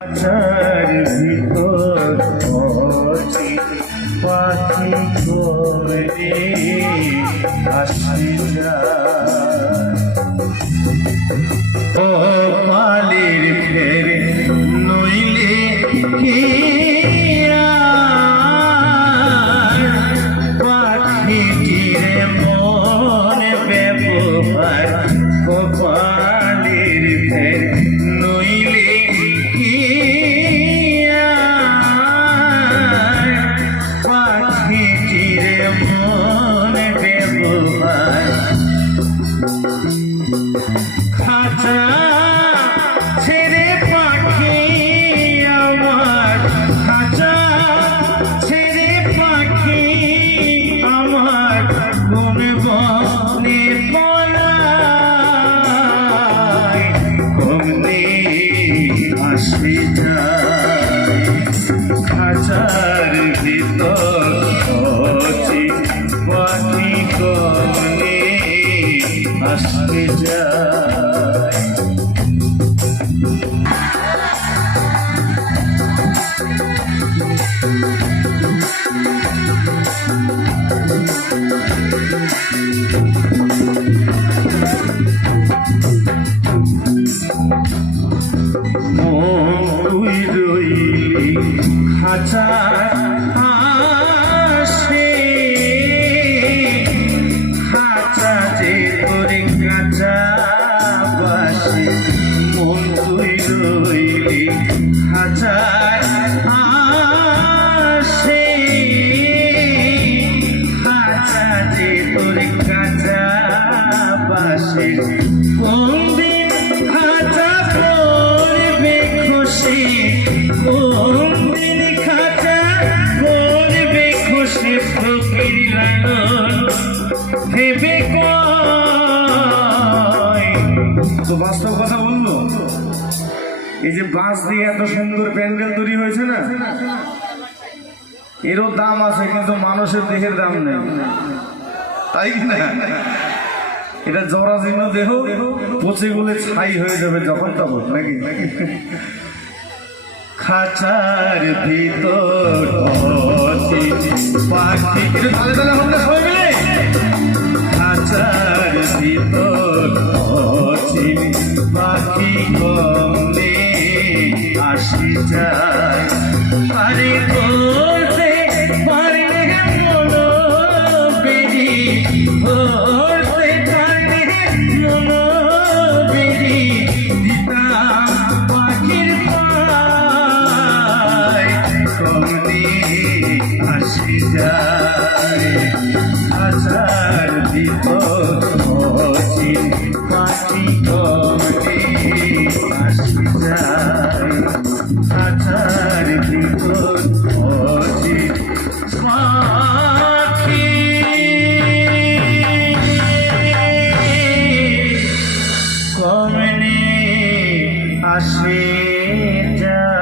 আচার ভিতর অচি পাখি করে আসি যায় ও পালির ফেরে নইলে কি পাখিটির মনে ব্যবহার কপালের ফেরে নইলে খাঁচা ছেড়ে পাখি আমার খাঁচা ছেড়ে পাখি আমার কোন বনে পলায় কমনে আসি যায় খাঁচার ভিতর অচি পাখি কমনে আসতে যায় তুই রইলি খাঁচা আসে খাঁচা যে করে কাঁচা বাসে মন তুই রইলি খাঁচা আসে খাঁচা যে করে কাঁচা বাসে কোন দিন খাঁচা করবে খুশি কোন দিন খাঁচা করবে খুশি ফকির লালন ভেবে তো বাস্তব কথা বলবো এই যে বাঁশ দিয়ে এত সুন্দর প্যান্ডেল তৈরি হয়েছে না এরও দাম আছে কিন্তু মানুষের দেহের দাম নেই তাই কি না এটা জরাজীর্ণ দেহ পচে গলে ছাই হয়ে যাবে যখন তখন নাকি খাঁচার ভিতর পাখি তালে তালে আমরা সবাই মিলে খাঁচার ভিতর পাখি কমলে আসি যায় আরে বলতে পারলে মনো বেরি বলতে পারলে মনো বেরি দিতাম পাখির পায় কমলে আসি যায় খাঁচার ভিতর পাখি কমলে আসি যায় খাঁচার ভিতর পাখি কমলে আসি যায়।